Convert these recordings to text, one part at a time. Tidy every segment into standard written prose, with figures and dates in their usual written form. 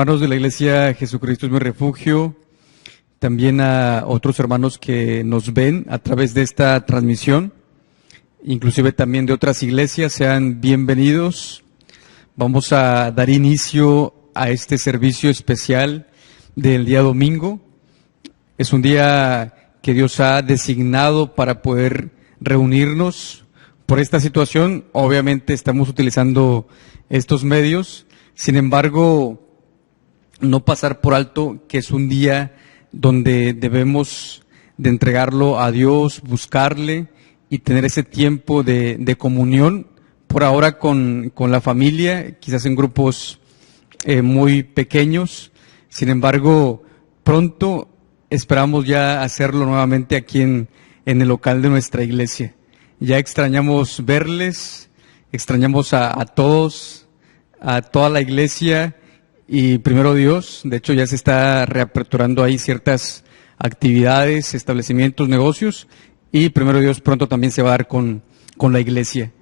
hermanos de la Iglesia Jesucristo es mi refugio, también a otros hermanos que nos ven a través de esta transmisión, inclusive también de otras iglesias, sean bienvenidos. Vamos a dar inicio a este servicio especial del día domingo. Es un día que Dios ha designado para poder reunirnos. Por esta situación, obviamente estamos utilizando estos medios, sin embargo, no pasar por alto que es un día donde debemos de entregarlo a Dios, buscarle y tener ese tiempo de comunión, por ahora con la familia, quizás en grupos muy pequeños. Sin embargo, pronto esperamos ya hacerlo nuevamente aquí en el local de nuestra iglesia. Ya extrañamos verles, extrañamos a todos, a toda la iglesia. Y primero Dios, de hecho ya se está reaperturando ahí ciertas actividades, establecimientos, negocios, y primero Dios pronto también se va a dar con la iglesia.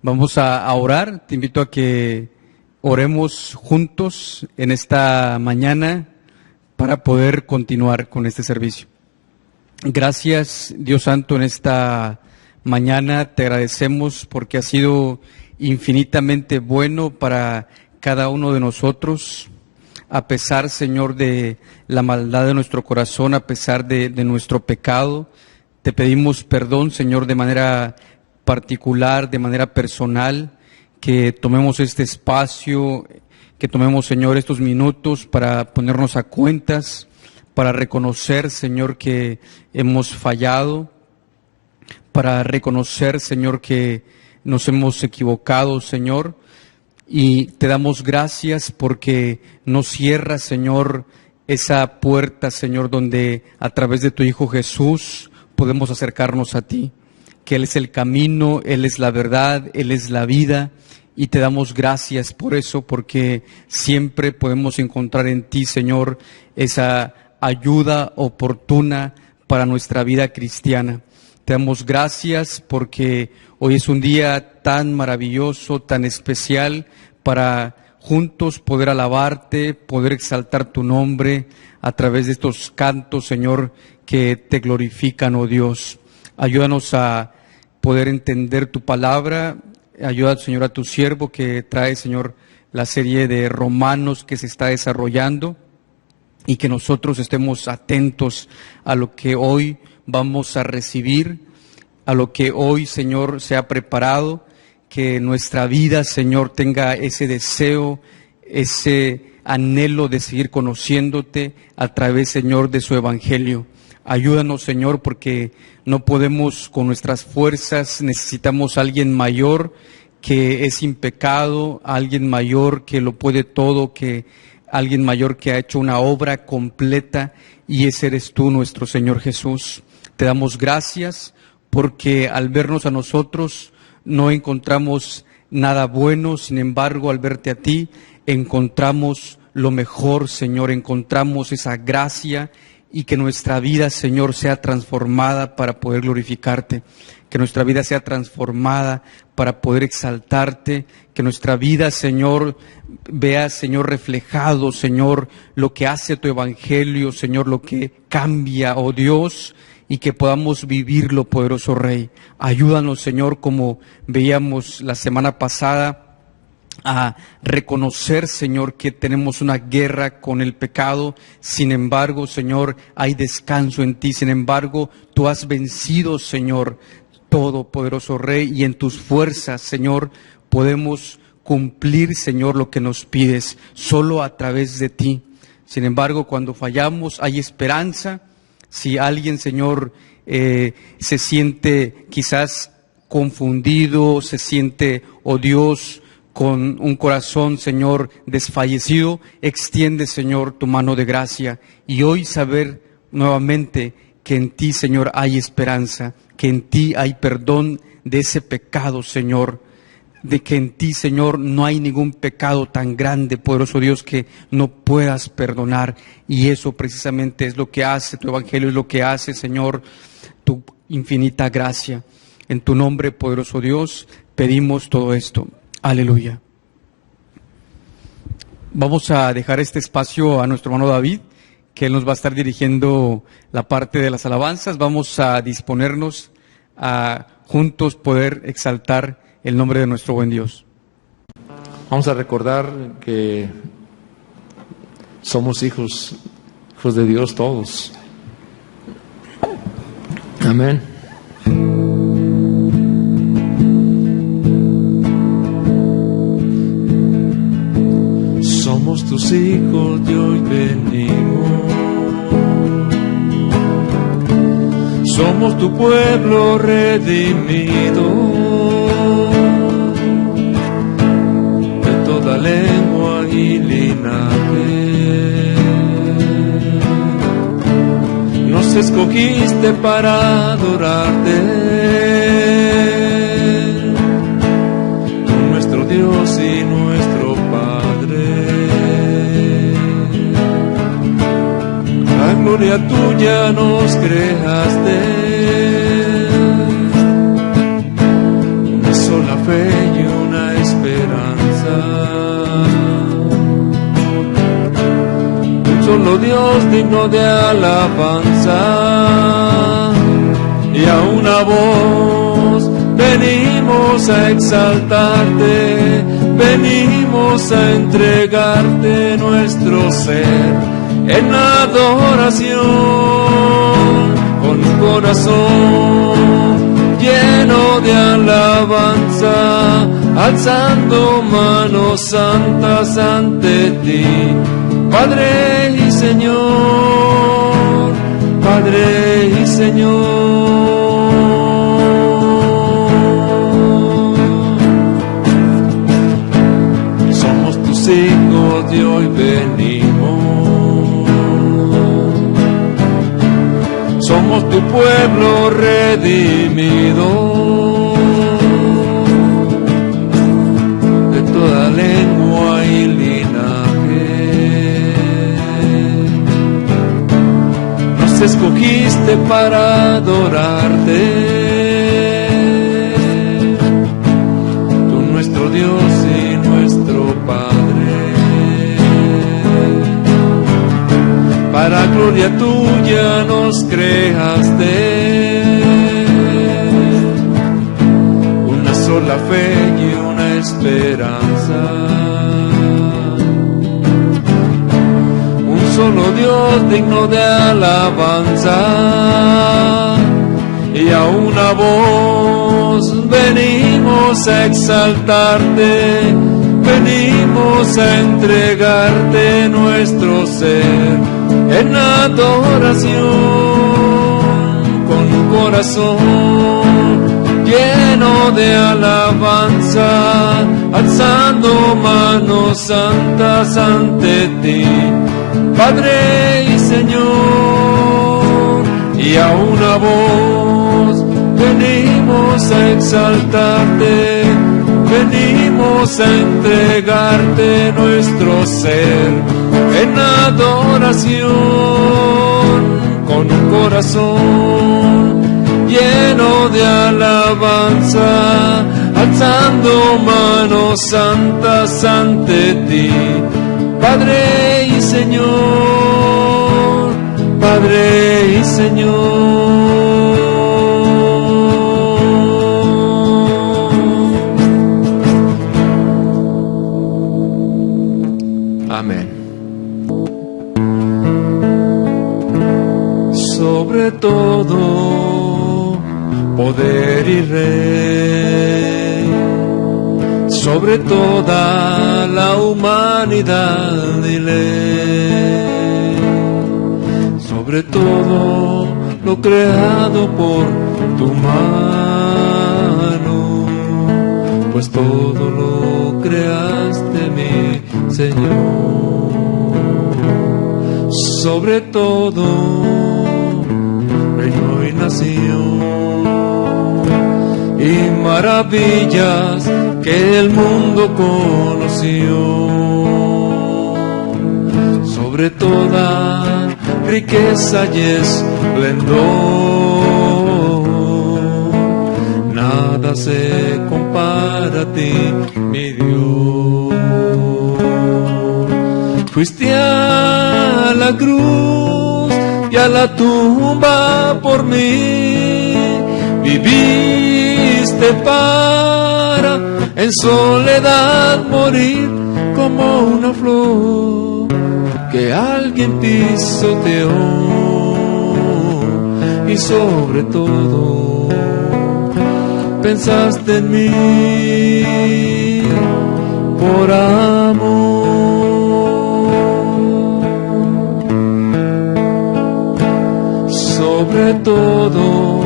Vamos a orar, te invito a que oremos juntos en esta mañana para poder continuar con este servicio. Gracias Dios Santo, en esta mañana te agradecemos porque ha sido infinitamente bueno para cada uno de nosotros, a pesar, Señor, de la maldad de nuestro corazón, a pesar de nuestro pecado. Te pedimos perdón, Señor, de manera particular, de manera personal, que tomemos este espacio, que tomemos, Señor, estos minutos para ponernos a cuentas, para reconocer, Señor, que hemos fallado, para reconocer, Señor, que nos hemos equivocado, Señor. Y te damos gracias porque no cierras, Señor, esa puerta, Señor, donde a través de tu Hijo Jesús podemos acercarnos a ti, que Él es el camino, Él es la verdad, Él es la vida, y te damos gracias por eso, porque siempre podemos encontrar en ti, Señor, esa ayuda oportuna para nuestra vida cristiana. Te damos gracias porque hoy es un día tan maravilloso, tan especial, para juntos poder alabarte, poder exaltar tu nombre a través de estos cantos, Señor, que te glorifican, oh Dios. Ayúdanos a poder entender tu palabra. Ayuda, Señor, a tu siervo que trae, Señor, la serie de Romanos que se está desarrollando, y que nosotros estemos atentos a lo que hoy vamos a recibir, a lo que hoy, Señor, se ha preparado. Que nuestra vida, Señor, tenga ese deseo, ese anhelo de seguir conociéndote a través, Señor, de su evangelio. Ayúdanos, Señor, porque no podemos con nuestras fuerzas, necesitamos a alguien mayor que es sin pecado, a alguien mayor que lo puede todo, que alguien mayor que ha hecho una obra completa, y ese eres tú, nuestro Señor Jesús. Te damos gracias porque al vernos a nosotros no encontramos nada bueno, sin embargo, al verte a ti, encontramos lo mejor, Señor, encontramos esa gracia, y que nuestra vida, Señor, sea transformada para poder glorificarte, que nuestra vida sea transformada para poder exaltarte, que nuestra vida, Señor, vea, Señor, reflejado, Señor, lo que hace tu evangelio, Señor, lo que cambia, oh Dios, y que podamos vivirlo, poderoso Rey. Ayúdanos, Señor, como veíamos la semana pasada, a reconocer, Señor, que tenemos una guerra con el pecado. Sin embargo, Señor, hay descanso en ti. Sin embargo, tú has vencido, Señor, todo, poderoso Rey, y en tus fuerzas, Señor, podemos cumplir, Señor, lo que nos pides, solo a través de ti. Sin embargo, cuando fallamos, hay esperanza. Si alguien, Señor, se siente quizás confundido, se siente, oh Dios, con un corazón, Señor, desfallecido, extiende, Señor, tu mano de gracia, y hoy saber nuevamente que en ti, Señor, hay esperanza, que en ti hay perdón de ese pecado, Señor, de que en ti, Señor, no hay ningún pecado tan grande, poderoso Dios, que no puedas perdonar. Y eso precisamente es lo que hace tu evangelio, es lo que hace, Señor, tu infinita gracia. En tu nombre, poderoso Dios, pedimos todo esto. Aleluya. Vamos a dejar este espacio a nuestro hermano David, que él nos va a estar dirigiendo la parte de las alabanzas. Vamos a disponernos a juntos poder exaltar el nombre de nuestro buen Dios. Vamos a recordar que somos hijos de Dios todos. Amén. Somos tus hijos y hoy venimos. Somos tu pueblo redimido, de toda lengua y linaje. Nos escogiste para adorarte, nuestro Dios y nuestro Padre. La gloria tuya nos creaste, una sola fe y una esperanza. Un solo Dios digno de alabanza, y a una voz venimos a exaltarte, venimos a entregarte nuestro ser en adoración, con un corazón lleno de alabanza, alzando manos santas ante ti, Padre y Señor, Padre y Señor. Somos tus hijos y hoy venimos. Somos tu pueblo redimido, de toda lengua y linaje. Nos escogiste para adorarte, tú nuestro Dios y nuestro Padre. Para gloria tuya nos creaste, una sola fe y una esperanza. Un solo Dios digno de alabanza, y a una voz venimos a exaltarte, venimos a entregarte nuestro ser en adoración, con un corazón lleno de alabanza, alzando manos santas ante ti, Padre y Señor, y a una voz venimos a exaltarte, venimos a entregarte nuestro ser en adoración, con un corazón lleno de alabanza, alzando manos santas ante ti, Padre y Señor, Padre y Señor. Amén. Sobre todo poder y rey, sobre toda la humanidad y ley, sobre todo lo creado por tu mano, pues todo lo creaste, mi Señor. Sobre todo reino y nación y maravillas que el mundo conoció, sobre toda riqueza y esplendor, nada se compara a ti, mi Dios. Fuiste a la cruz y a la tumba por mí, viviste para en soledad morir como una flor que alguien pisoteó, y sobre todo pensaste en mí por amor. Sobre todo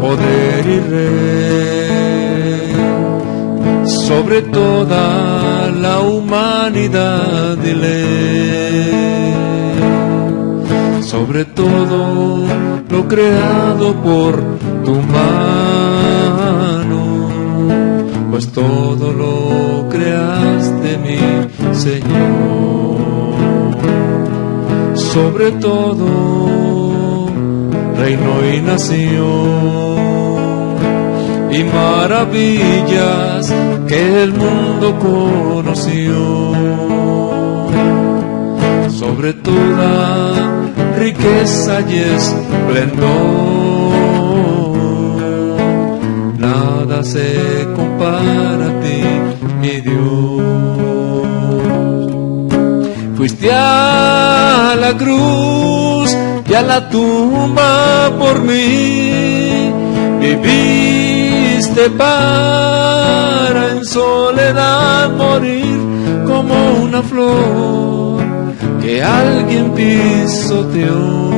poder y rey, sobre toda la humanidad y ley, sobre todo lo creado por tu mano, pues todo lo creaste, mi Señor. Sobre todo reino y nación y maravillas que el mundo conoció, sobre toda riqueza y esplendor, nada se compara a ti, mi Dios. Fuiste a la cruz y a la tumba por mí, viviste para en soledad morir como una flor que alguien pisoteó,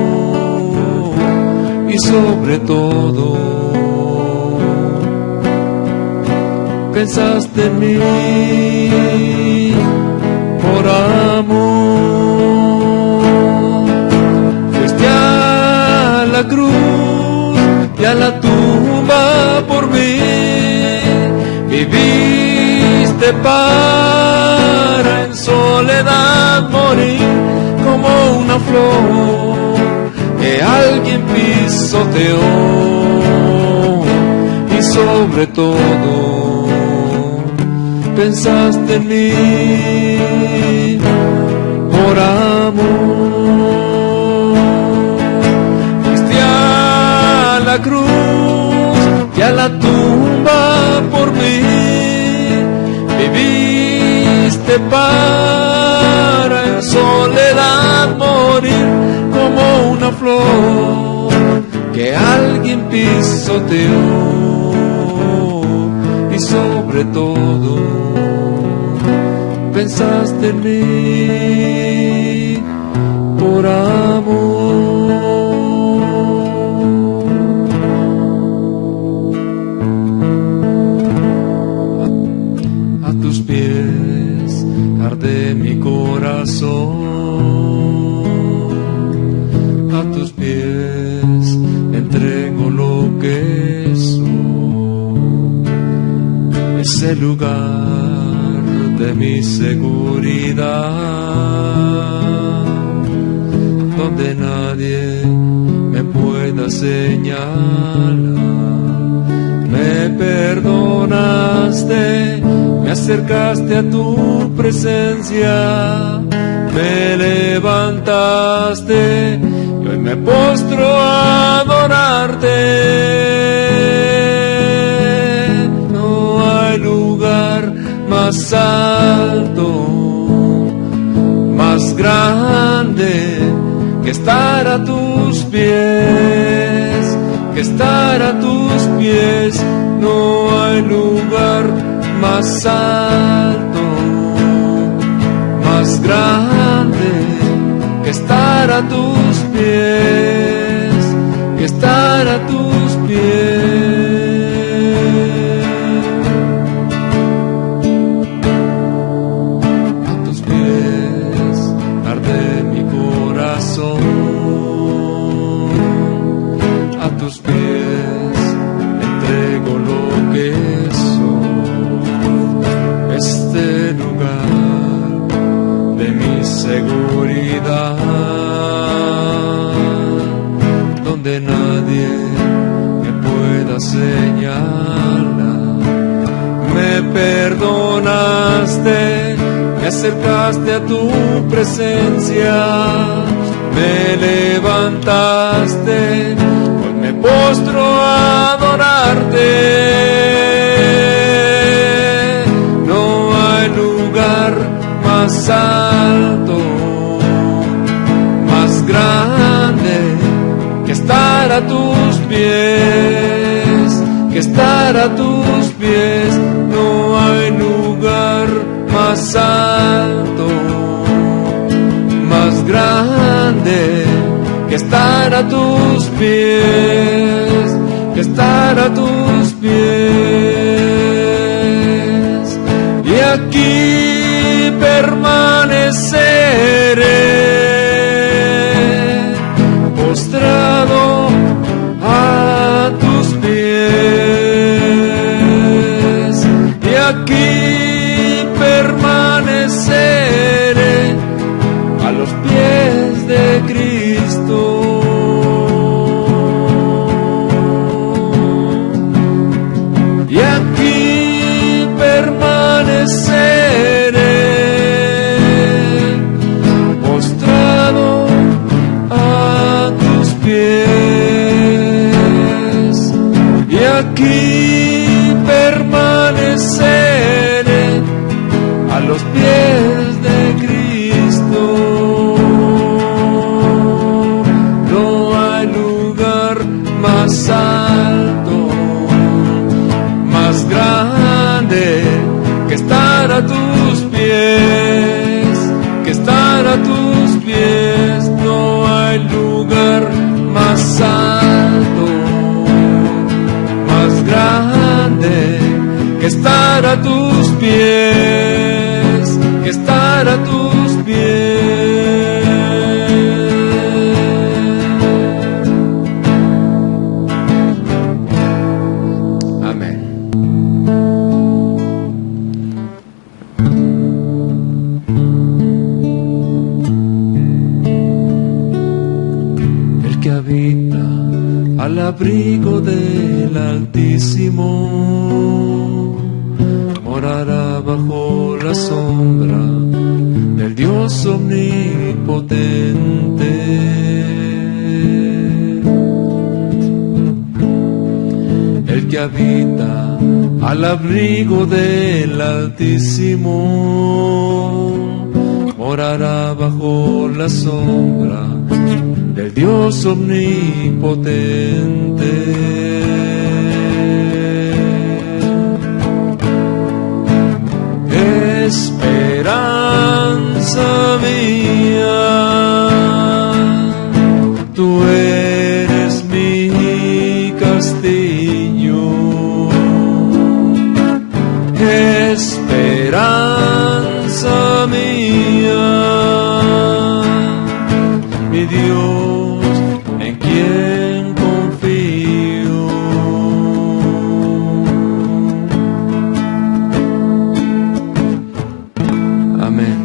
y sobre todo pensaste en mí por amor. Fuiste a la cruz y a la tumba por mí, viviste para en soledad morir como una flor que alguien pisoteó, y sobre todo pensaste en mí por amor. Fuiste a la cruz y a la tumba por mí, viviste para en soledad morir como una flor que alguien pisoteó, y sobre todo pensaste en mí por amor. A tus pies arde mi corazón, a tus pies entrego lo que soy, ese lugar de mi seguridad, donde nadie me pueda señalar. Me perdonaste, me acercaste a tu presencia, me levantaste y hoy me postro a adorarte. No hay lugar más alto, más grande que estar a tus pies, que estar a tus pies. No hay lugar más alto, más grande que estar a tus pies, que estar a tus pies. A tus pies entrego lo que soy, este lugar de mi seguridad, donde nadie me pueda señalar. Me perdonaste, me acercaste a tu presencia, me levantaste, hoy me postro a adorarte. No hay lugar más alto, más grande que estar a tus pies, que estar a tus pies. No hay lugar más alto, más grande que estar a tus pies, que estar a tus pies. Y aquí permaneceré postrado a tus pies. Y aquí permaneceré a los pies de Cristo. Y aquí permaneceré postrado a tus pies. Y aquí permaneceré a los pies de Cristo. No hay lugar más alto, más grande que estar a tus pies, que estar a tus pies. No hay lugar más alto, más grande que estar a tus pies, que estar a tus pies. Amén. El que habita al abrigo del Altísimo morará bajo la sombra del Dios omnipotente. El que habita al abrigo del Altísimo morará bajo la sombra del Dios omnipotente. Esperanza mía, tú eres mi castillo. Esperanza mía, mi Dios, en quien confío. Amén.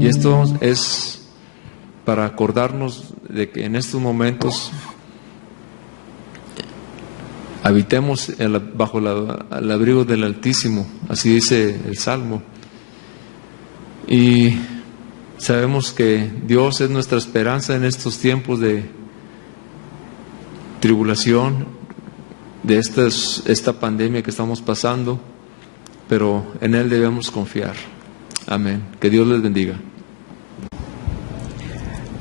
Y esto es para acordarnos de que en estos momentos habitemos bajo el abrigo del Altísimo, así dice el Salmo. Y sabemos que Dios es nuestra esperanza en estos tiempos de tribulación, de esta pandemia que estamos pasando, pero en Él debemos confiar. Amén. Que Dios les bendiga.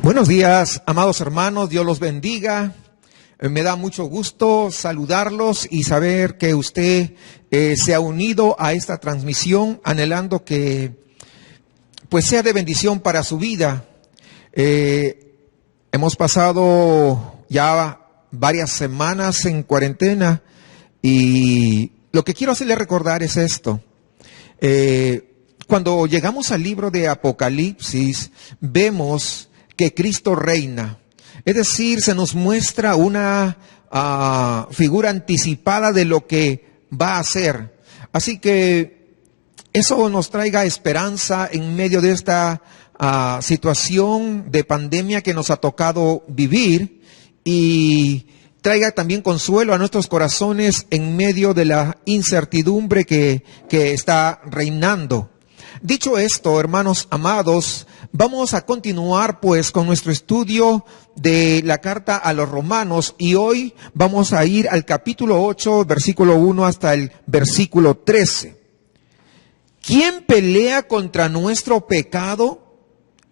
Buenos días, amados hermanos, Dios los bendiga. Me da mucho gusto saludarlos y saber que usted se ha unido a esta transmisión, anhelando que pues sea de bendición para su vida. Hemos pasado ya varias semanas en cuarentena y lo que quiero hacerle recordar es esto. Cuando llegamos al libro de Apocalipsis, vemos que Cristo reina. Es decir, se nos muestra una figura anticipada de lo que va a ser. Así que eso nos traiga esperanza en medio de esta situación de pandemia que nos ha tocado vivir, y traiga también consuelo a nuestros corazones en medio de la incertidumbre que está reinando. Dicho esto, hermanos amados, vamos a continuar pues con nuestro estudio de la carta a los Romanos, y hoy vamos a ir al capítulo 8, versículo 1 hasta el versículo 13. ¿Quién pelea contra nuestro pecado?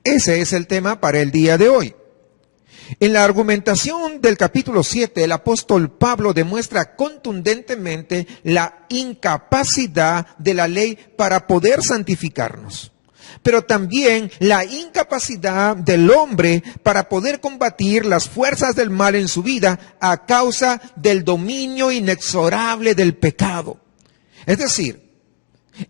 Ese es el tema para el día de hoy. En la argumentación del capítulo 7, el apóstol Pablo demuestra contundentemente la incapacidad de la ley para poder santificarnos, pero también la incapacidad del hombre para poder combatir las fuerzas del mal en su vida a causa del dominio inexorable del pecado. Es decir,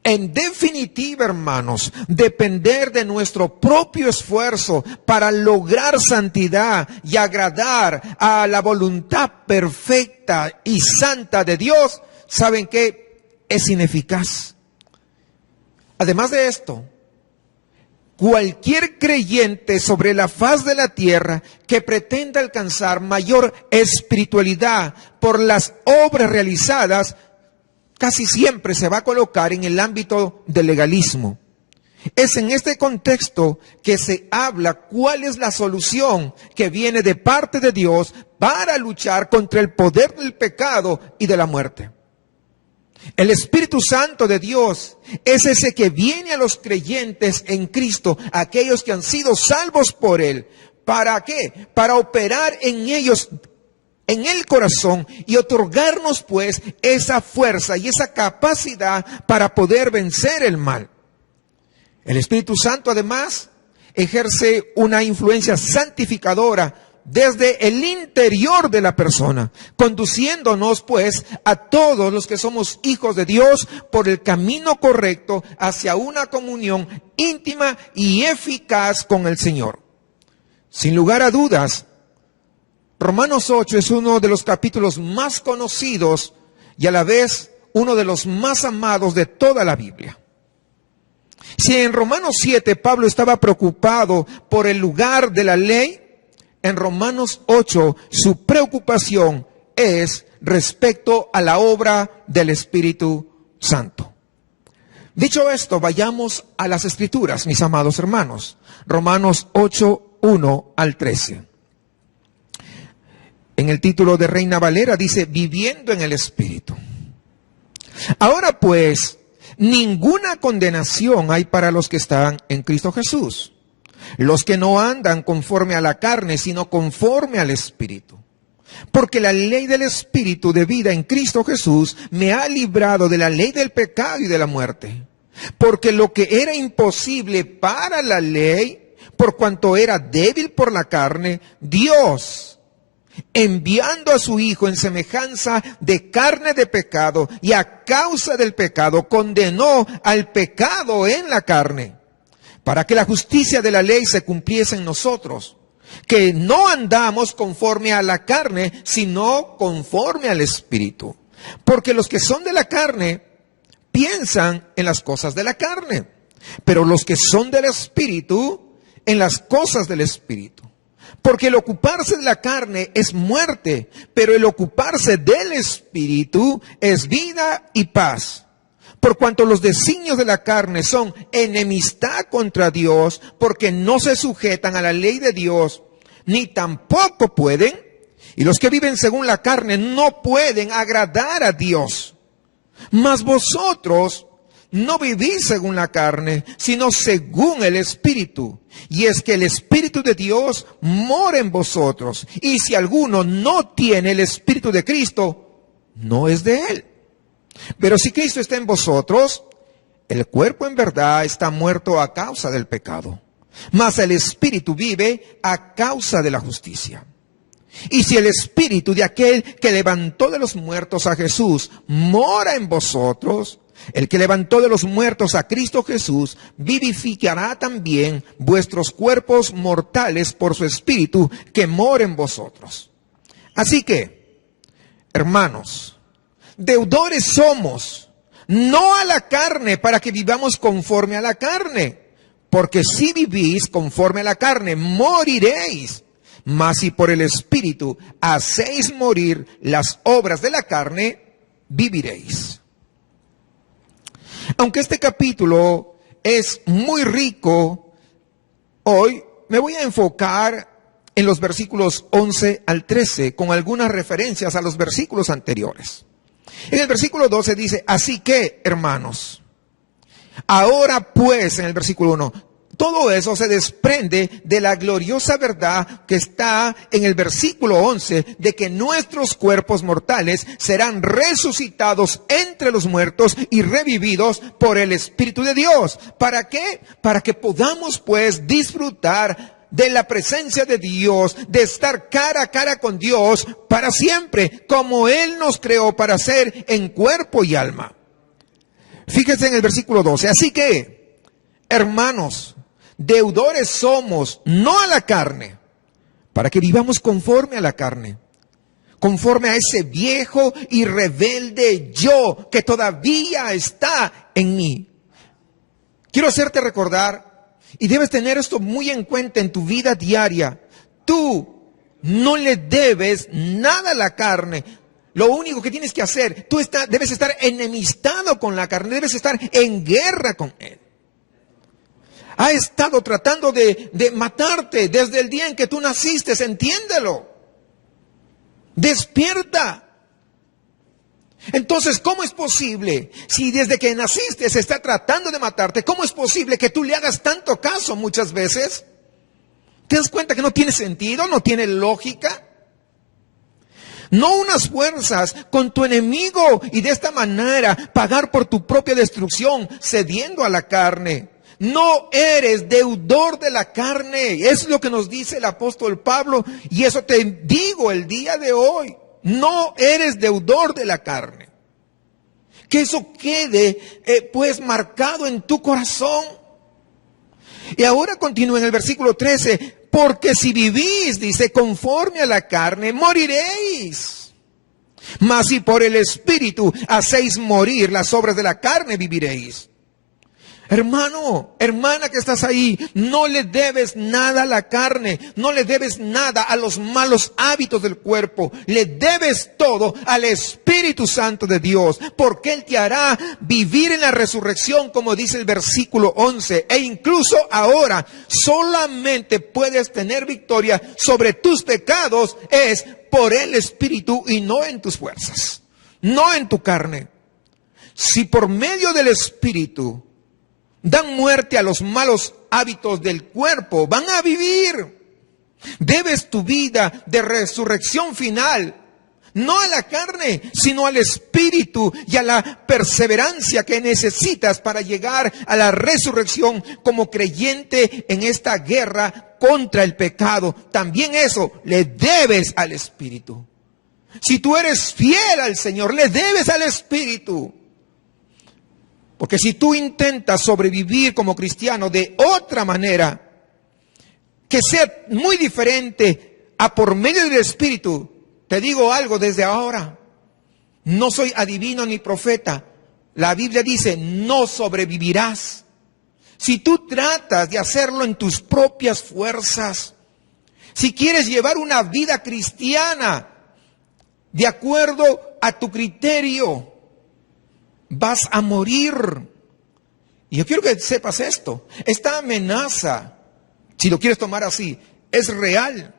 en definitiva, hermanos, depender de nuestro propio esfuerzo para lograr santidad y agradar a la voluntad perfecta y santa de Dios, ¿saben qué? Es ineficaz. Además de esto, cualquier creyente sobre la faz de la tierra que pretenda alcanzar mayor espiritualidad por las obras realizadas, casi siempre se va a colocar en el ámbito del legalismo. Es en este contexto que se habla cuál es la solución que viene de parte de Dios para luchar contra el poder del pecado y de la muerte. El Espíritu Santo de Dios es ese que viene a los creyentes en Cristo, aquellos que han sido salvos por Él. ¿Para qué? Para operar en ellos, en el corazón, y otorgarnos pues esa fuerza y esa capacidad para poder vencer el mal. El Espíritu Santo además ejerce una influencia santificadora desde el interior de la persona, conduciéndonos pues a todos los que somos hijos de Dios por el camino correcto hacia una comunión íntima y eficaz con el Señor. Sin lugar a dudas, Romanos 8 es uno de los capítulos más conocidos y a la vez uno de los más amados de toda la Biblia. Si en Romanos 7 Pablo estaba preocupado por el lugar de la ley, en Romanos 8 su preocupación es respecto a la obra del Espíritu Santo. Dicho esto, vayamos a las Escrituras, mis amados hermanos. Romanos 8, 1 al 13. En el título de Reina Valera dice, viviendo en el Espíritu. Ahora pues, ninguna condenación hay para los que están en Cristo Jesús, los que no andan conforme a la carne, sino conforme al Espíritu. Porque la ley del Espíritu de vida en Cristo Jesús me ha librado de la ley del pecado y de la muerte. Porque lo que era imposible para la ley, por cuanto era débil por la carne, Dios, enviando a su Hijo en semejanza de carne de pecado, y a causa del pecado condenó al pecado en la carne, para que la justicia de la ley se cumpliese en nosotros, que no andamos conforme a la carne, sino conforme al Espíritu. Porque los que son de la carne piensan en las cosas de la carne, pero los que son del Espíritu en las cosas del Espíritu. Porque el ocuparse de la carne es muerte, pero el ocuparse del Espíritu es vida y paz. Por cuanto los designios de la carne son enemistad contra Dios, porque no se sujetan a la ley de Dios, ni tampoco pueden, y los que viven según la carne no pueden agradar a Dios. Mas vosotros no vivís según la carne, sino según el Espíritu. Y es que el Espíritu de Dios mora en vosotros. Y si alguno no tiene el Espíritu de Cristo, no es de él. Pero si Cristo está en vosotros, el cuerpo en verdad está muerto a causa del pecado, mas el Espíritu vive a causa de la justicia. Y si el Espíritu de aquel que levantó de los muertos a Jesús mora en vosotros, el que levantó de los muertos a Cristo Jesús vivificará también vuestros cuerpos mortales por su Espíritu que mora en vosotros. Así que, hermanos, deudores somos, no a la carne, para que vivamos conforme a la carne. Porque si vivís conforme a la carne, moriréis. Mas si por el Espíritu hacéis morir las obras de la carne, viviréis. Aunque este capítulo es muy rico, hoy me voy a enfocar en los versículos 11 al 13 con algunas referencias a los versículos anteriores. En el versículo 12 dice, así que, hermanos, ahora pues, en el versículo 1, todo eso se desprende de la gloriosa verdad que está en el versículo 11, de que nuestros cuerpos mortales serán resucitados entre los muertos y revividos por el Espíritu de Dios. ¿Para qué? Para que podamos pues disfrutar de la presencia de Dios, de estar cara a cara con Dios para siempre, como Él nos creó para ser en cuerpo y alma. Fíjense en el versículo 12. Así que, hermanos, deudores somos, no a la carne, para que vivamos conforme a la carne, conforme a ese viejo y rebelde yo que todavía está en mí. Quiero hacerte recordar, y debes tener esto muy en cuenta en tu vida diaria, tú no le debes nada a la carne. Lo único que tienes que hacer, debes estar enemistado con la carne, debes estar en guerra con él. Ha estado tratando de matarte desde el día en que tú naciste, entiéndelo. Despierta. Entonces, ¿cómo es posible? Si desde que naciste se está tratando de matarte, ¿cómo es posible que tú le hagas tanto caso muchas veces? ¿Te das cuenta que no tiene sentido, no tiene lógica? No unas fuerzas con tu enemigo y de esta manera pagar por tu propia destrucción, cediendo a la carne. No eres deudor de la carne. Es lo que nos dice el apóstol Pablo. Y eso te digo el día de hoy. No eres deudor de la carne. Que eso quede pues marcado en tu corazón. Y ahora continúa en el versículo 13. Porque si vivís, dice, conforme a la carne, moriréis. Mas si por el Espíritu hacéis morir las obras de la carne, viviréis. Hermano, hermana que estás ahí, no le debes nada a la carne, no le debes nada a los malos hábitos del cuerpo, le debes todo al Espíritu Santo de Dios, porque Él te hará vivir en la resurrección, como dice el versículo 11, e incluso ahora solamente puedes tener victoria sobre tus pecados, es por el Espíritu y no en tus fuerzas, no en tu carne. Si por medio del Espíritu dan muerte a los malos hábitos del cuerpo, van a vivir. Debes tu vida de resurrección final, no a la carne, sino al Espíritu y a la perseverancia que necesitas para llegar a la resurrección como creyente en esta guerra contra el pecado. También eso le debes al Espíritu. Si tú eres fiel al Señor, le debes al Espíritu. Porque si tú intentas sobrevivir como cristiano de otra manera, que sea muy diferente a por medio del Espíritu, te digo algo desde ahora, no soy adivino ni profeta. La Biblia dice, no sobrevivirás. Si tú tratas de hacerlo en tus propias fuerzas, si quieres llevar una vida cristiana de acuerdo a tu criterio, vas a morir. Y yo quiero que sepas esto. Esta amenaza, si lo quieres tomar así, es real.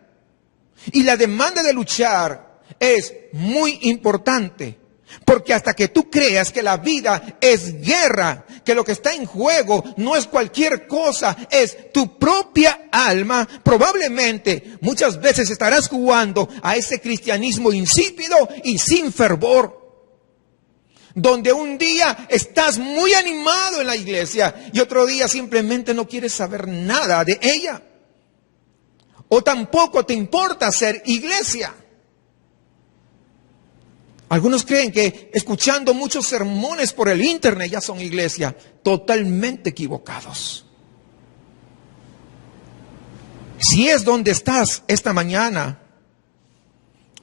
Y la demanda de luchar es muy importante. Porque hasta que tú creas que la vida es guerra, que lo que está en juego no es cualquier cosa, es tu propia alma, probablemente muchas veces estarás jugando a ese cristianismo insípido y sin fervor. Donde un día estás muy animado en la iglesia y otro día simplemente no quieres saber nada de ella. O tampoco te importa ser iglesia. Algunos creen que escuchando muchos sermones por el internet ya son iglesia. Totalmente equivocados. Si es donde estás esta mañana,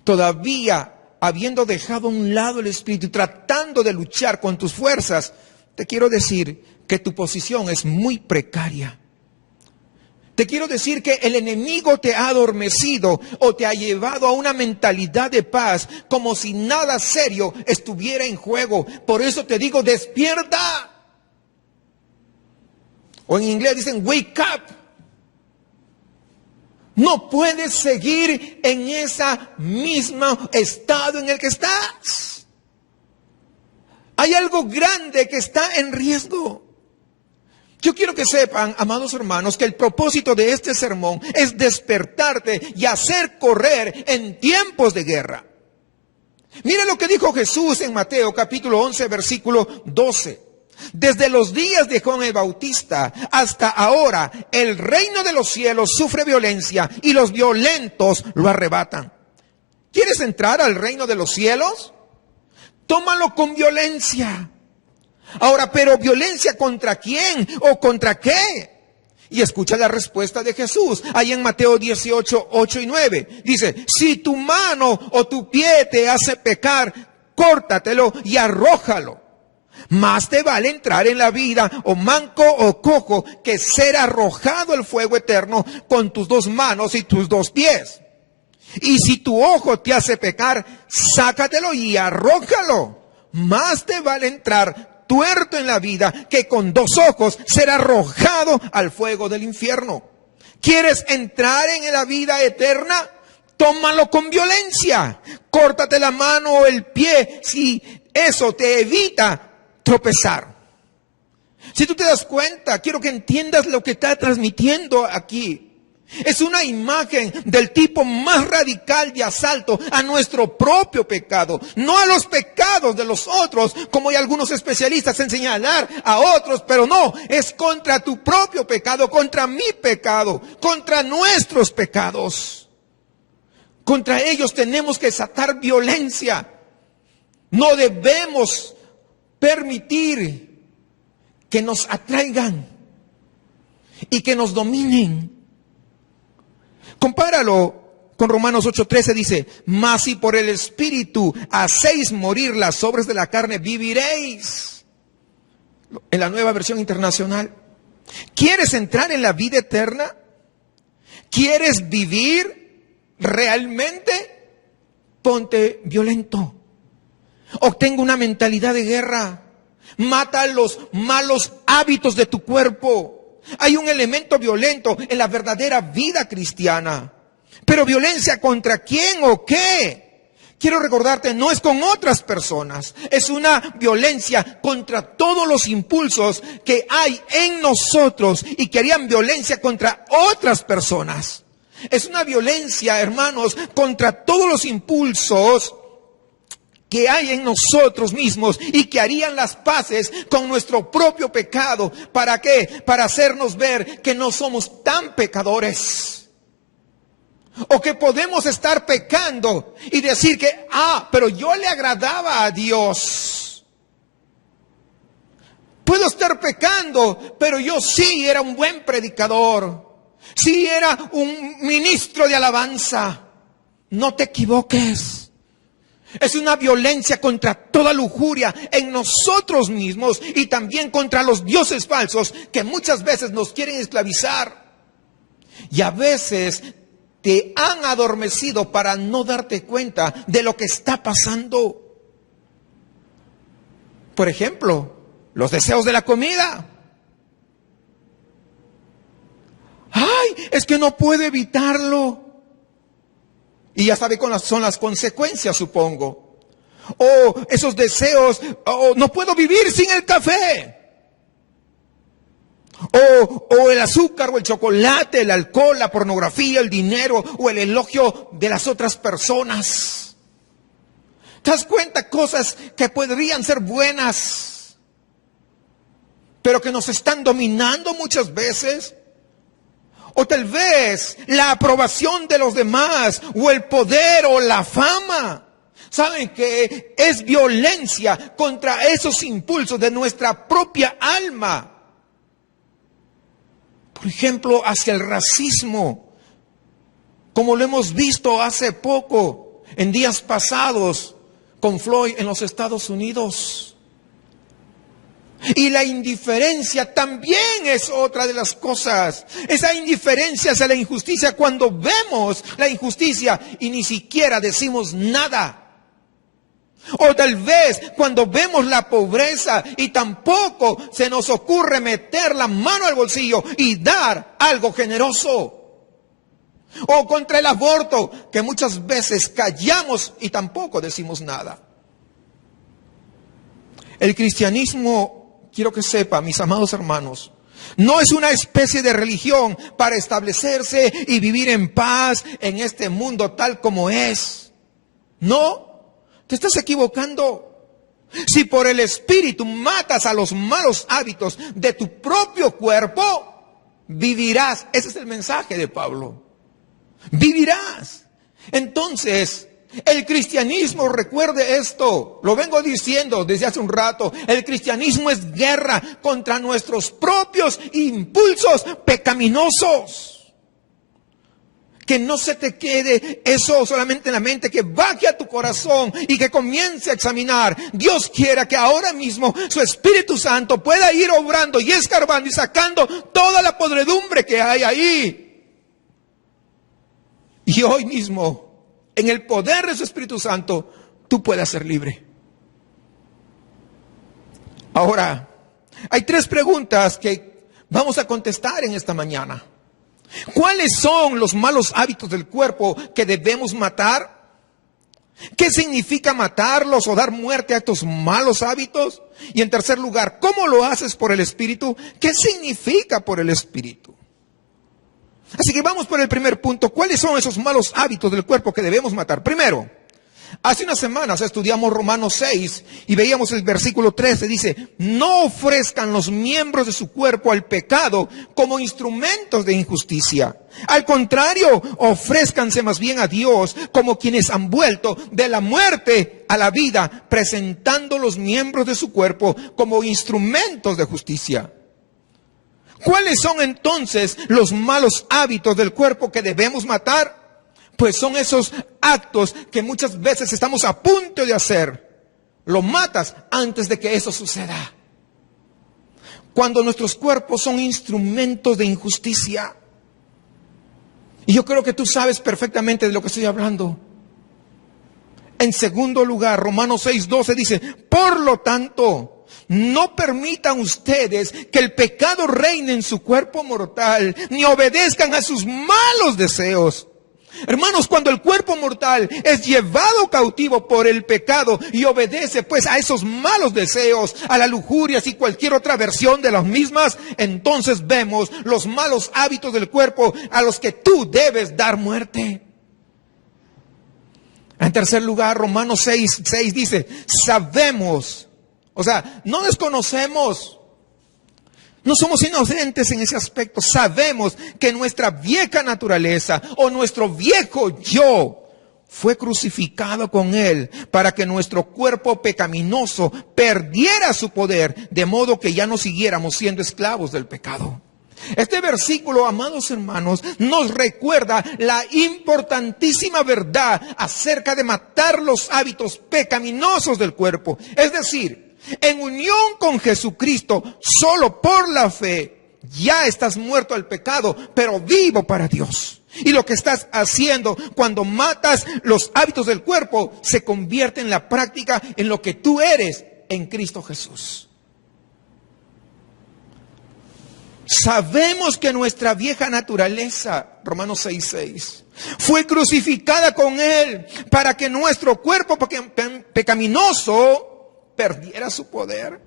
todavía habiendo dejado a un lado el Espíritu y tratando de luchar con tus fuerzas, te quiero decir que tu posición es muy precaria. Te quiero decir que el enemigo te ha adormecido o te ha llevado a una mentalidad de paz como si nada serio estuviera en juego. Por eso te digo, despierta. O en inglés dicen wake up. No puedes seguir en ese mismo estado en el que estás. Hay algo grande que está en riesgo. Yo quiero que sepan, amados hermanos, que el propósito de este sermón es despertarte y hacer correr en tiempos de guerra. Mira lo que dijo Jesús en Mateo capítulo 11, versículo 12. Desde los días de Juan el Bautista hasta ahora, el reino de los cielos sufre violencia y los violentos lo arrebatan. ¿Quieres entrar al reino de los cielos? Tómalo con violencia. Ahora, pero ¿violencia contra quién o contra qué? Y escucha la respuesta de Jesús, ahí en Mateo 18, 8 y 9. Dice, si tu mano o tu pie te hace pecar, córtatelo y arrójalo. Más te vale entrar en la vida o manco o cojo que ser arrojado al fuego eterno con tus dos manos y tus dos pies. Y si tu ojo te hace pecar, sácatelo y arrójalo. Más te vale entrar tuerto en la vida que con dos ojos ser arrojado al fuego del infierno. ¿Quieres entrar en la vida eterna? Tómalo con violencia. Córtate la mano o el pie si eso te evita tropezar. Si tú te das cuenta, quiero que entiendas lo que está transmitiendo aquí. Es una imagen del tipo más radical de asalto a nuestro propio pecado, no a los pecados de los otros, como hay algunos especialistas en señalar a otros, pero no, es contra tu propio pecado, contra mi pecado, contra nuestros pecados. Contra ellos tenemos que desatar violencia. No debemos permitir que nos atraigan y que nos dominen. Compáralo con Romanos 8:13, dice, mas si por el Espíritu hacéis morir las obras de la carne, viviréis. En la Nueva Versión Internacional. ¿Quieres entrar en la vida eterna? ¿Quieres vivir realmente? Ponte violento. Obtenga una mentalidad de guerra. Mata los malos hábitos de tu cuerpo. Hay un elemento violento en la verdadera vida cristiana. Pero ¿violencia contra quién o qué? Quiero recordarte, no es con otras personas. Es una violencia contra todos los impulsos que hay en nosotros y que harían violencia contra otras personas. Es una violencia, hermanos, contra todos los impulsos que hay en nosotros mismos y que harían las paces con nuestro propio pecado. ¿Para qué? Para hacernos ver que no somos tan pecadores. O que podemos estar pecando y decir que, pero yo le agradaba a Dios. Puedo estar pecando, pero yo sí era un buen predicador. Sí era un ministro de alabanza. No te equivoques. Es una violencia contra toda lujuria en nosotros mismos y también contra los dioses falsos que muchas veces nos quieren esclavizar. Y a veces te han adormecido para no darte cuenta de lo que está pasando. Por ejemplo, los deseos de la comida. Es que no puedo evitarlo. Y ya sabe cuáles son las consecuencias, supongo. O esos deseos, no puedo vivir sin el café. O el azúcar, o el chocolate, el alcohol, la pornografía, el dinero, o el elogio de las otras personas. ¿Te das cuenta? Cosas que podrían ser buenas, pero que nos están dominando muchas veces. O tal vez la aprobación de los demás, o el poder, o la fama. ¿Saben que es violencia contra esos impulsos de nuestra propia alma? Por ejemplo, hacia el racismo, como lo hemos visto hace poco, en días pasados, con Floyd en los Estados Unidos. Y la indiferencia también es otra de las cosas. Esa indiferencia hacia la injusticia, cuando vemos la injusticia y ni siquiera decimos nada. O tal vez cuando vemos la pobreza y tampoco se nos ocurre meter la mano al bolsillo y dar algo generoso. O contra el aborto, que muchas veces callamos y tampoco decimos nada. El cristianismo, quiero que sepa, mis amados hermanos, no es una especie de religión para establecerse y vivir en paz en este mundo tal como es. No, te estás equivocando. Si por el Espíritu matas a los malos hábitos de tu propio cuerpo, vivirás. Ese es el mensaje de Pablo. Vivirás. Entonces, el cristianismo, recuerde esto, lo vengo diciendo desde hace un rato, el cristianismo es guerra contra nuestros propios impulsos pecaminosos. Que no se te quede eso solamente en la mente, que baje a tu corazón y que comience a examinar. Dios quiera que ahora mismo su Espíritu Santo pueda ir obrando y escarbando y sacando toda la podredumbre que hay ahí. Y hoy mismo, en el poder de su Espíritu Santo, tú puedas ser libre. Ahora, hay 3 preguntas que vamos a contestar en esta mañana. ¿Cuáles son los malos hábitos del cuerpo que debemos matar? ¿Qué significa matarlos o dar muerte a estos malos hábitos? Y en tercer lugar, ¿cómo lo haces por el Espíritu? ¿Qué significa por el Espíritu? Así que vamos por el primer punto. ¿Cuáles son esos malos hábitos del cuerpo que debemos matar? Primero, hace unas semanas estudiamos Romanos 6 y veíamos el versículo 13. Dice, no ofrezcan los miembros de su cuerpo al pecado como instrumentos de injusticia. Al contrario, ofrézcanse más bien a Dios como quienes han vuelto de la muerte a la vida, presentando los miembros de su cuerpo como instrumentos de justicia. ¿Cuáles son entonces los malos hábitos del cuerpo que debemos matar? Pues son esos actos que muchas veces estamos a punto de hacer. Lo matas antes de que eso suceda. Cuando nuestros cuerpos son instrumentos de injusticia. Y yo creo que tú sabes perfectamente de lo que estoy hablando. En segundo lugar, Romanos 6:12 dice, por lo tanto, no permitan ustedes que el pecado reine en su cuerpo mortal, ni obedezcan a sus malos deseos. Hermanos, cuando el cuerpo mortal es llevado cautivo por el pecado y obedece pues a esos malos deseos, a las lujurias y cualquier otra versión de las mismas, entonces vemos los malos hábitos del cuerpo a los que tú debes dar muerte. En tercer lugar, Romanos 6:6 dice, sabemos, o sea, no desconocemos, no somos inocentes en ese aspecto. Sabemos que nuestra vieja naturaleza o nuestro viejo yo fue crucificado con Él para que nuestro cuerpo pecaminoso perdiera su poder, de modo que ya no siguiéramos siendo esclavos del pecado. Este versículo, amados hermanos, nos recuerda la importantísima verdad acerca de matar los hábitos pecaminosos del cuerpo. Es decir, en unión con Jesucristo, solo por la fe, ya estás muerto al pecado, pero vivo para Dios. Y lo que estás haciendo cuando matas los hábitos del cuerpo se convierte en la práctica en lo que tú eres en Cristo Jesús. Sabemos que nuestra vieja naturaleza, Romanos 6:6, fue crucificada con Él para que nuestro cuerpo pecaminoso perdiera su poder.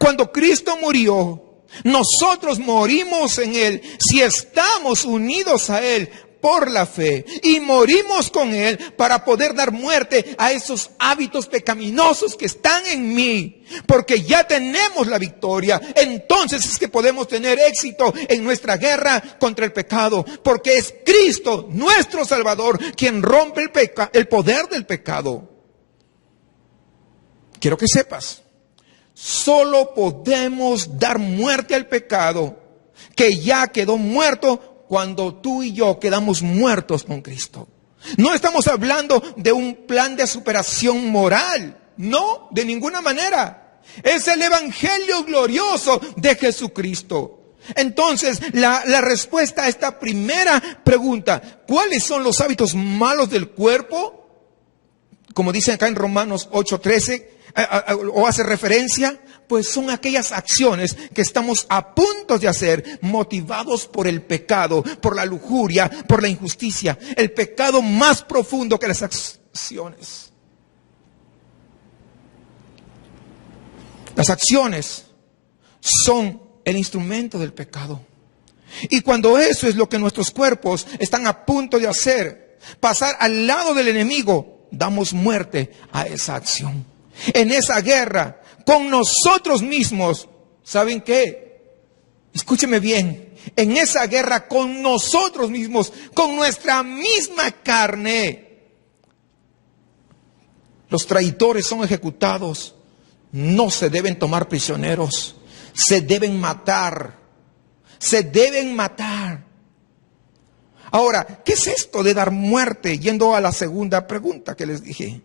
Cuando Cristo murió, nosotros morimos en Él si estamos unidos a Él por la fe y morimos con Él para poder dar muerte a esos hábitos pecaminosos que están en mí, porque ya tenemos la victoria. Entonces es que podemos tener éxito en nuestra guerra contra el pecado, porque es Cristo, nuestro Salvador, quien rompe el poder del pecado. Quiero que sepas, solo podemos dar muerte al pecado que ya quedó muerto cuando tú y yo quedamos muertos con Cristo. No estamos hablando de un plan de superación moral, no, de ninguna manera. Es el evangelio glorioso de Jesucristo. Entonces, la respuesta a esta primera pregunta, ¿cuáles son los hábitos malos del cuerpo? como dicen acá en Romanos 8:13, o hace referencia, pues son aquellas acciones que estamos a punto de hacer, motivados por el pecado, por la lujuria, por la injusticia. El pecado más profundo que las acciones. Las acciones son el instrumento del pecado. Y cuando eso es lo que nuestros cuerpos están a punto de hacer, pasar al lado del enemigo, damos muerte a esa acción. En esa guerra con nosotros mismos, ¿saben qué? Escúcheme bien, en esa guerra con nosotros mismos, con nuestra misma carne, los traidores son ejecutados. No se deben tomar prisioneros, se deben matar, se deben matar. Ahora, ¿qué es esto de dar muerte? Yendo a la segunda pregunta que les dije.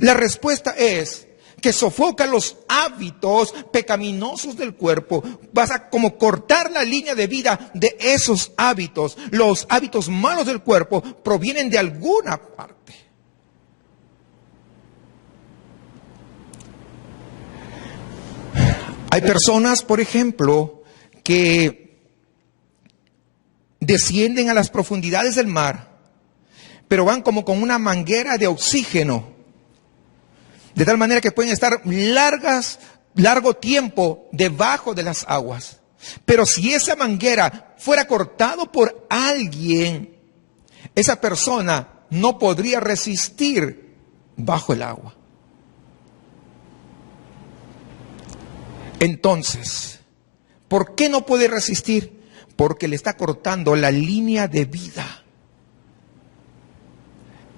La respuesta es que sofoca los hábitos pecaminosos del cuerpo. Vas a como cortar la línea de vida de esos hábitos. Los hábitos malos del cuerpo provienen de alguna parte. Hay personas, por ejemplo, que descienden a las profundidades del mar, pero van como con una manguera de oxígeno, de tal manera que pueden estar largo tiempo debajo de las aguas. Pero si esa manguera fuera cortado por alguien, esa persona no podría resistir bajo el agua. Entonces, ¿por qué no puede resistir? Porque le está cortando la línea de vida.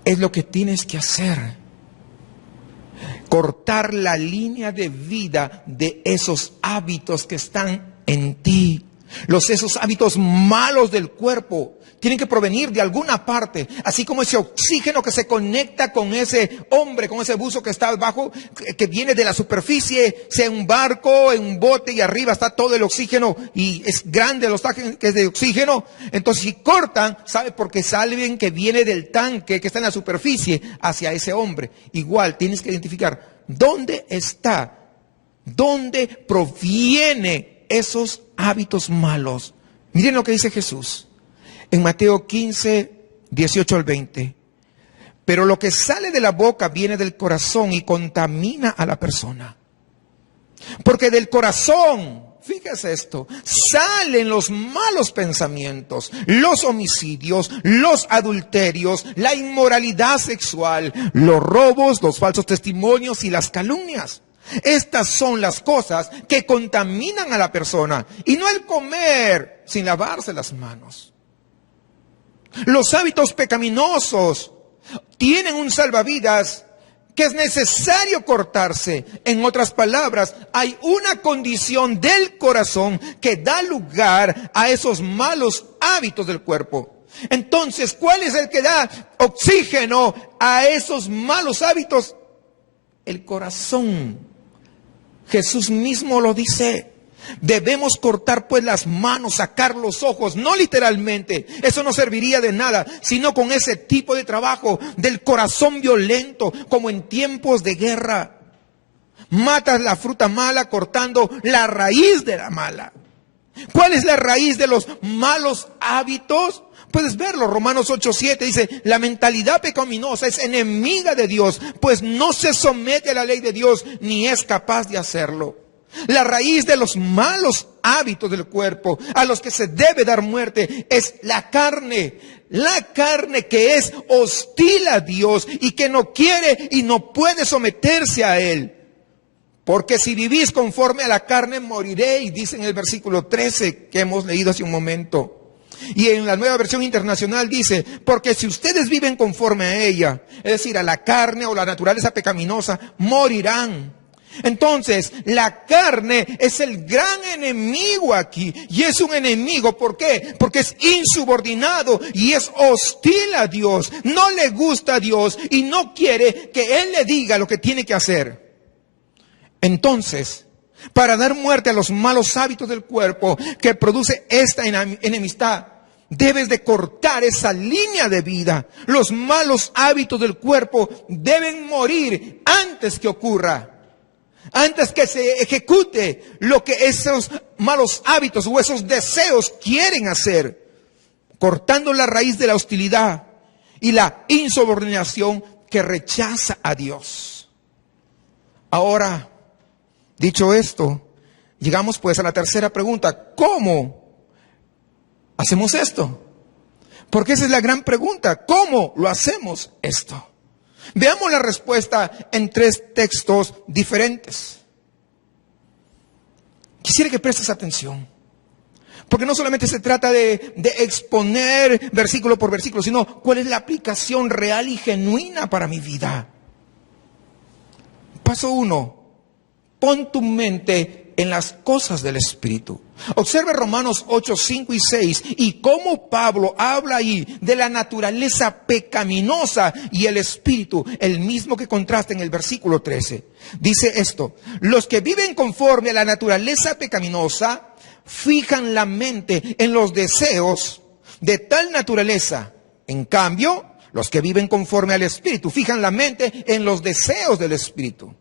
Es lo que tienes que hacer. Cortar la línea de vida de esos hábitos que están en ti. Esos hábitos malos del cuerpo tienen que provenir de alguna parte, así como ese oxígeno que se conecta con ese hombre, con ese buzo que está abajo, que viene de la superficie, sea un barco, en un bote, y arriba está todo el oxígeno y es grande los tanques que es de oxígeno. Entonces si cortan, ¿sabe? Porque saben que viene del tanque que está en la superficie hacia ese hombre. Igual tienes que identificar dónde está, dónde proviene esos hábitos malos. Miren lo que dice Jesús en Mateo 15, 18 al 20. Pero lo que sale de la boca viene del corazón y contamina a la persona. Porque del corazón, fíjese esto, salen los malos pensamientos, los homicidios, los adulterios, la inmoralidad sexual, los robos, los falsos testimonios y las calumnias. Estas son las cosas que contaminan a la persona, y no el comer sin lavarse las manos. Los hábitos pecaminosos tienen un salvavidas que es necesario cortarse. En otras palabras, hay una condición del corazón que da lugar a esos malos hábitos del cuerpo. Entonces, ¿cuál es el que da oxígeno a esos malos hábitos? El corazón. Jesús mismo lo dice. Debemos cortar pues las manos, sacar los ojos, no literalmente, eso no serviría de nada, sino con ese tipo de trabajo del corazón violento, como en tiempos de guerra. Matas la fruta mala cortando la raíz de la mala. ¿Cuál es la raíz de los malos hábitos? Puedes verlo, Romanos 8:7 dice, la mentalidad pecaminosa es enemiga de Dios, pues no se somete a la ley de Dios, ni es capaz de hacerlo. La raíz de los malos hábitos del cuerpo, a los que se debe dar muerte, es la carne. La carne que es hostil a Dios y que no quiere y no puede someterse a Él. Porque si vivís conforme a la carne, moriréis, dice en el versículo 13 que hemos leído hace un momento. Y en la Nueva Versión Internacional dice, porque si ustedes viven conforme a ella, es decir, a la carne o la naturaleza pecaminosa, morirán. Entonces, la carne es el gran enemigo aquí. Y es un enemigo, ¿por qué? Porque es insubordinado y es hostil a Dios. No le gusta a Dios y no quiere que Él le diga lo que tiene que hacer. Entonces, para dar muerte a los malos hábitos del cuerpo que produce esta enemistad, debes de cortar esa línea de vida. Los malos hábitos del cuerpo deben morir antes que ocurra. Antes que se ejecute lo que esos malos hábitos o esos deseos quieren hacer. Cortando la raíz de la hostilidad y la insubordinación que rechaza a Dios. Ahora, dicho esto, llegamos pues a la tercera pregunta. ¿Cómo hacemos esto? Porque esa es la gran pregunta. ¿Cómo lo hacemos esto? Veamos la respuesta en 3 textos diferentes. Quisiera que prestes atención. Porque no solamente se trata de exponer versículo por versículo, sino cuál es la aplicación real y genuina para mi vida. Paso 1. Pon tu mente en las cosas del Espíritu. Observe Romanos 8, 5 y 6 y cómo Pablo habla ahí de la naturaleza pecaminosa y el Espíritu, el mismo que contrasta en el versículo 13. Dice esto: los que viven conforme a la naturaleza pecaminosa fijan la mente en los deseos de tal naturaleza. En cambio, los que viven conforme al Espíritu fijan la mente en los deseos del Espíritu.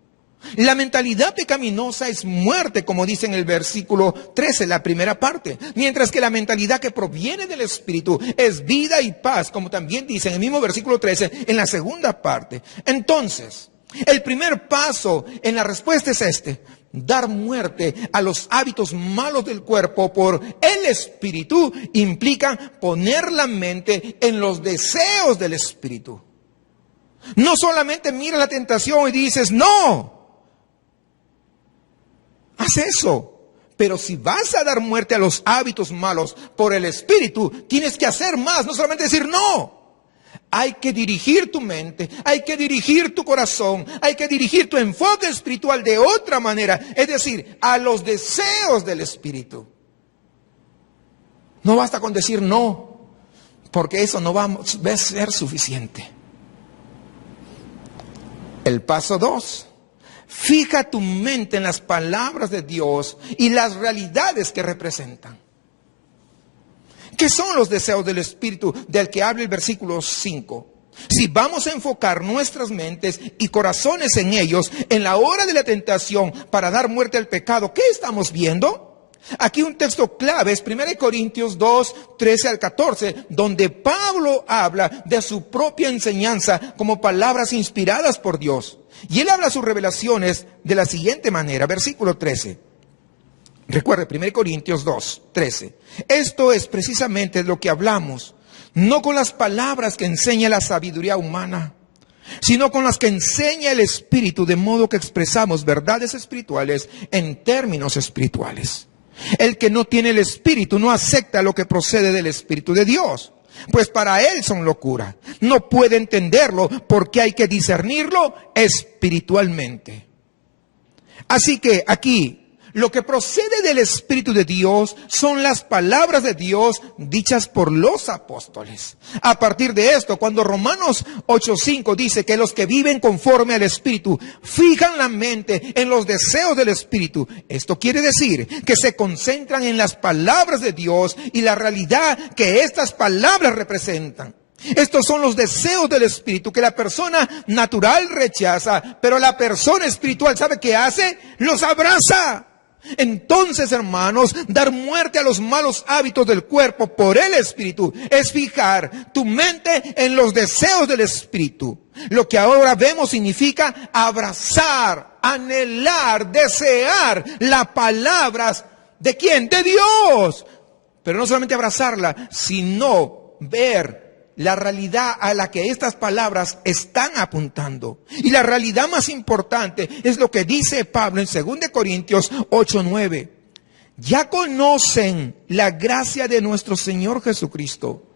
La mentalidad pecaminosa es muerte, como dice en el versículo 13, la primera parte. Mientras que la mentalidad que proviene del Espíritu es vida y paz, como también dice en el mismo versículo 13, en la segunda parte. Entonces, el primer paso en la respuesta es este: dar muerte a los hábitos malos del cuerpo por el Espíritu implica poner la mente en los deseos del Espíritu. No solamente mira la tentación y dices, no, haz eso. Pero si vas a dar muerte a los hábitos malos por el Espíritu, tienes que hacer más, no solamente decir no. Hay que dirigir tu mente, hay que dirigir tu corazón, hay que dirigir tu enfoque espiritual de otra manera, es decir, a los deseos del Espíritu. No basta con decir no, porque eso no va a ser suficiente. El paso 2. Fija tu mente en las palabras de Dios y las realidades que representan. ¿Qué son los deseos del Espíritu del que habla el versículo 5? Si vamos a enfocar nuestras mentes y corazones en ellos en la hora de la tentación para dar muerte al pecado, ¿qué estamos viendo? Aquí un texto clave es 1 Corintios 2, 13 al 14, donde Pablo habla de su propia enseñanza como palabras inspiradas por Dios. Y él habla sus revelaciones de la siguiente manera, versículo 13. Recuerde, 1 Corintios 2, 13. Esto es precisamente lo que hablamos, no con las palabras que enseña la sabiduría humana, sino con las que enseña el Espíritu, de modo que expresamos verdades espirituales en términos espirituales. El que no tiene el Espíritu no acepta lo que procede del Espíritu de Dios, pues para él son locura. No puede entenderlo porque hay que discernirlo espiritualmente. Así que aquí, lo que procede del Espíritu de Dios son las palabras de Dios dichas por los apóstoles. A partir de esto, cuando Romanos 8:5 dice que los que viven conforme al Espíritu fijan la mente en los deseos del Espíritu, esto quiere decir que se concentran en las palabras de Dios y la realidad que estas palabras representan. Estos son los deseos del Espíritu que la persona natural rechaza, pero la persona espiritual, ¿sabe qué hace? Los abraza. Entonces, hermanos, dar muerte a los malos hábitos del cuerpo por el Espíritu es fijar tu mente en los deseos del Espíritu. Lo que ahora vemos significa abrazar, anhelar, desear las palabras ¿de quién? De Dios. Pero no solamente abrazarla, sino ver la realidad a la que estas palabras están apuntando. Y la realidad más importante es lo que dice Pablo en 2 Corintios 8:9. Ya conocen la gracia de nuestro Señor Jesucristo,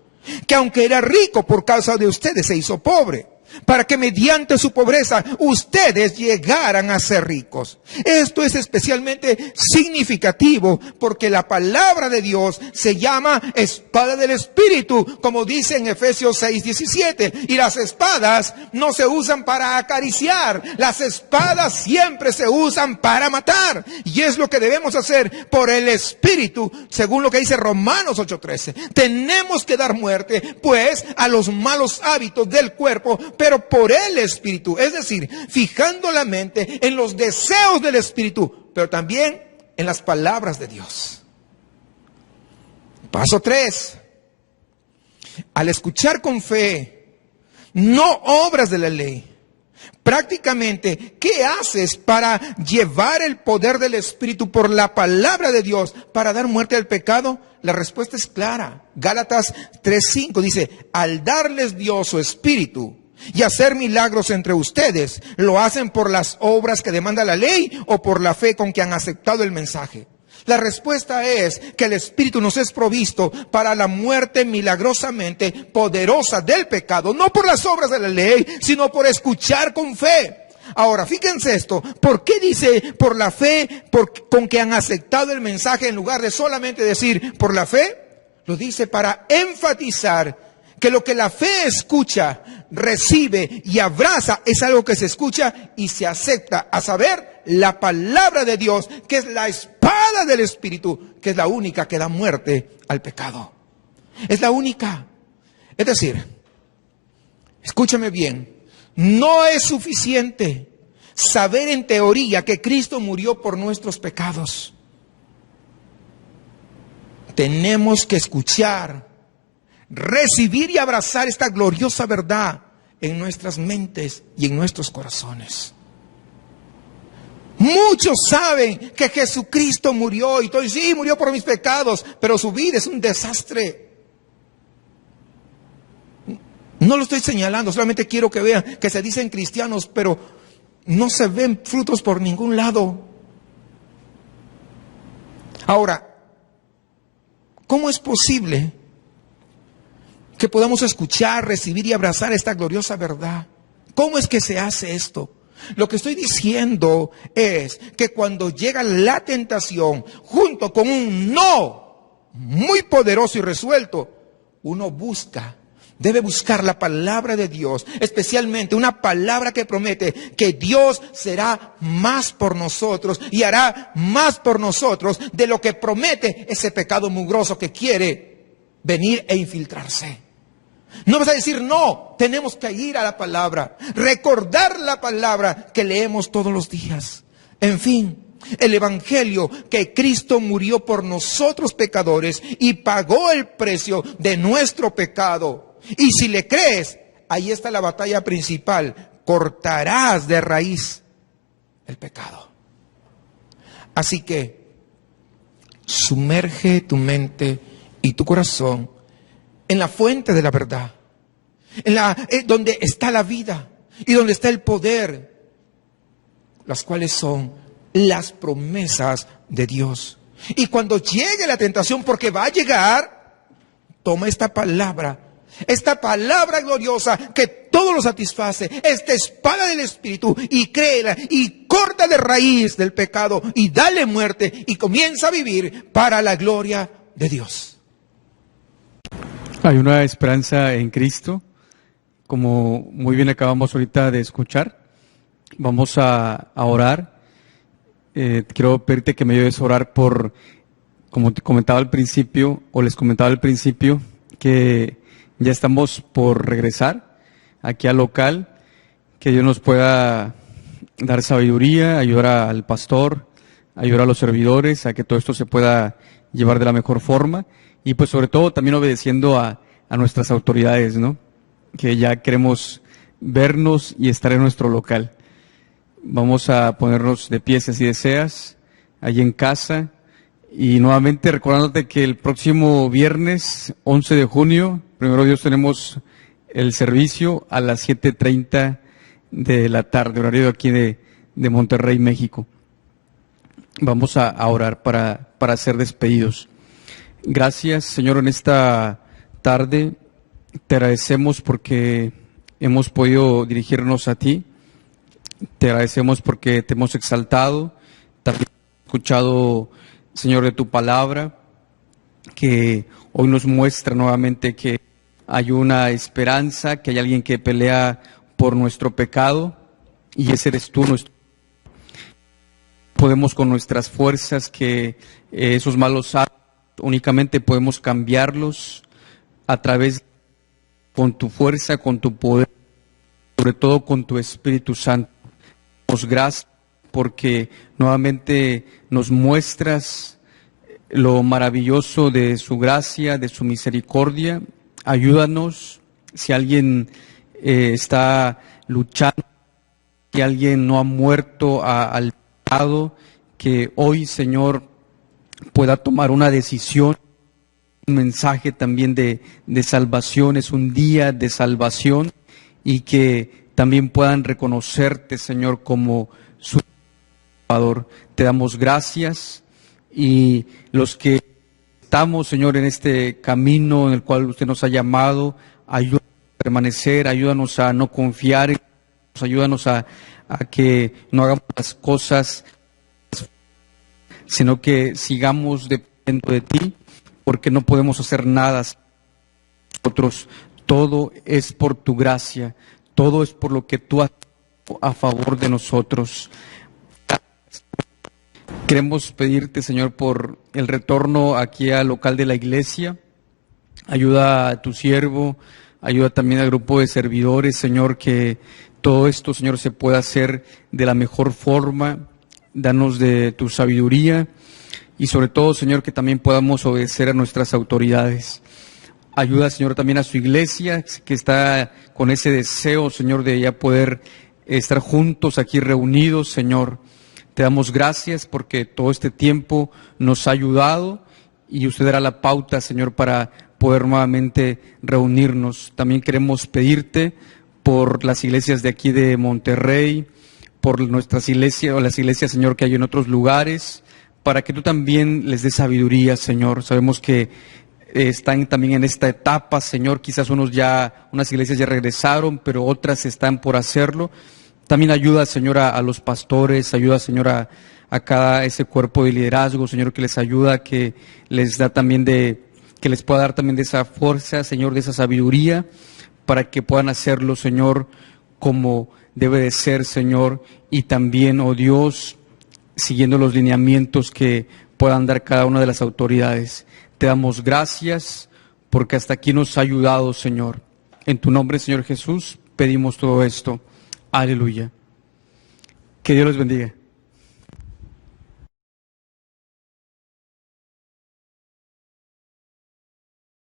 que aunque era rico, por causa de ustedes se hizo pobre, para que mediante su pobreza ustedes llegaran a ser ricos. Esto es especialmente significativo porque la palabra de Dios se llama espada del Espíritu, como dice en Efesios 6:17. Y las espadas no se usan para acariciar, las espadas siempre se usan para matar. Y es lo que debemos hacer por el Espíritu, según lo que dice Romanos 8:13. Tenemos que dar muerte, pues, a los malos hábitos del cuerpo, pero por el Espíritu, es decir, fijando la mente en los deseos del Espíritu, pero también en las palabras de Dios. Paso 3. Al escuchar con fe, no obras de la ley. Prácticamente, ¿qué haces para llevar el poder del Espíritu por la palabra de Dios para dar muerte al pecado? La respuesta es clara. Gálatas 3:5 dice, al darles Dios su Espíritu y hacer milagros entre ustedes, ¿lo hacen por las obras que demanda la ley o por la fe con que han aceptado el mensaje? La respuesta es que el Espíritu nos es provisto para la muerte milagrosamente poderosa del pecado, no por las obras de la ley, sino por escuchar con fe. Ahora, fíjense esto, ¿por qué dice por la fe con que han aceptado el mensaje en lugar de solamente decir por la fe? Lo dice para enfatizar que lo que la fe escucha, recibe y abraza es algo que se escucha y se acepta, a saber, la palabra de Dios, que es la espada del Espíritu, que es la única que da muerte al pecado. Es la única. Es decir, escúchame bien, no es suficiente saber en teoría que Cristo murió por nuestros pecados. Tenemos que escuchar, recibir y abrazar esta gloriosa verdad en nuestras mentes y en nuestros corazones. Muchos saben que Jesucristo murió y todo, sí, murió por mis pecados, pero su vida es un desastre. No lo estoy señalando, solamente quiero que vean que se dicen cristianos, pero no se ven frutos por ningún lado. Ahora, ¿cómo es posible que podamos escuchar, recibir y abrazar esta gloriosa verdad? ¿Cómo es que se hace esto? Lo que estoy diciendo es que cuando llega la tentación, junto con un no muy poderoso y resuelto, uno debe buscar la palabra de Dios, especialmente una palabra que promete que Dios será más por nosotros y hará más por nosotros de lo que promete ese pecado mugroso que quiere venir e infiltrarse. No vas a decir no, tenemos que ir a la palabra, recordar la palabra que leemos todos los días. En fin, el evangelio que Cristo murió por nosotros pecadores y pagó el precio de nuestro pecado. Y si le crees, ahí está la batalla principal, cortarás de raíz el pecado. Así que sumerge tu mente y tu corazón en la fuente de la verdad, donde está la vida y donde está el poder, las cuales son las promesas de Dios. Y cuando llegue la tentación, porque va a llegar, toma esta palabra gloriosa que todo lo satisface, esta espada del Espíritu, y créela y corta de raíz del pecado y dale muerte y comienza a vivir para la gloria de Dios. Hay una esperanza en Cristo, como muy bien acabamos ahorita de escuchar. Vamos a orar. Quiero pedirte que me ayudes a orar por, como te comentaba al principio, o les comentaba al principio, que ya estamos por regresar aquí al local, que Dios nos pueda dar sabiduría, ayudar al pastor, ayudar a los servidores, a que todo esto se pueda llevar de la mejor forma. Y pues sobre todo también obedeciendo a nuestras autoridades, ¿no? Que ya queremos vernos y estar en nuestro local. Vamos a ponernos de pie si así deseas, allí en casa. Y nuevamente recordándote que el próximo viernes 11 de junio, primero Dios, tenemos el servicio a las 7:30 de la tarde, horario de aquí de Monterrey, México. Vamos a orar para ser despedidos. Gracias, Señor, en esta tarde te agradecemos porque hemos podido dirigirnos a ti. Te agradecemos porque te hemos exaltado, también hemos escuchado, Señor, de tu palabra, que hoy nos muestra nuevamente que hay una esperanza, que hay alguien que pelea por nuestro pecado, y ese eres tú. Podemos con nuestras fuerzas que esos malos actos únicamente podemos cambiarlos a través con tu fuerza, con tu poder, sobre todo con tu Espíritu Santo. Damos gracias porque nuevamente nos muestras lo maravilloso de su gracia, de su misericordia. Ayúdanos si alguien está luchando, si alguien no ha muerto al pecado, que hoy, Señor, pueda tomar una decisión. Un mensaje también de salvación, es un día de salvación, y que también puedan reconocerte, Señor, como su Salvador. Te damos gracias, y los que estamos, Señor, en este camino en el cual usted nos ha llamado, ayúdanos a permanecer, ayúdanos a no confiar, ayúdanos a que no hagamos las cosas, sino que sigamos dependiendo de ti, porque no podemos hacer nada nosotros. Todo es por tu gracia, todo es por lo que tú has hecho a favor de nosotros. Queremos pedirte, Señor, por el retorno aquí al local de la iglesia. Ayuda a tu siervo, ayuda también al grupo de servidores, Señor, que todo esto, Señor, se pueda hacer de la mejor forma. Danos de tu sabiduría. Y sobre todo, Señor, que también podamos obedecer a nuestras autoridades. Ayuda, Señor, también a su iglesia, que está con ese deseo, Señor, de ya poder estar juntos aquí reunidos, Señor. Te damos gracias porque todo este tiempo nos ha ayudado, y usted dará la pauta, Señor, para poder nuevamente reunirnos. También queremos pedirte por las iglesias de aquí de Monterrey, por nuestras iglesias o las iglesias, Señor, que hay en otros lugares, para que tú también les des sabiduría, Señor. Sabemos que están también en esta etapa, Señor. Quizás unas iglesias ya regresaron, pero otras están por hacerlo. También ayuda, Señor, a los pastores, ayuda, Señor, a cada ese cuerpo de liderazgo, Señor, que les ayuda, que les da también que les pueda dar también de esa fuerza, Señor, de esa sabiduría, para que puedan hacerlo, Señor, como debe de ser, Señor, y también, oh Dios, siguiendo los lineamientos que puedan dar cada una de las autoridades. Te damos gracias porque hasta aquí nos ha ayudado, Señor. En tu nombre, Señor Jesús, pedimos todo esto. Aleluya. Que Dios los bendiga.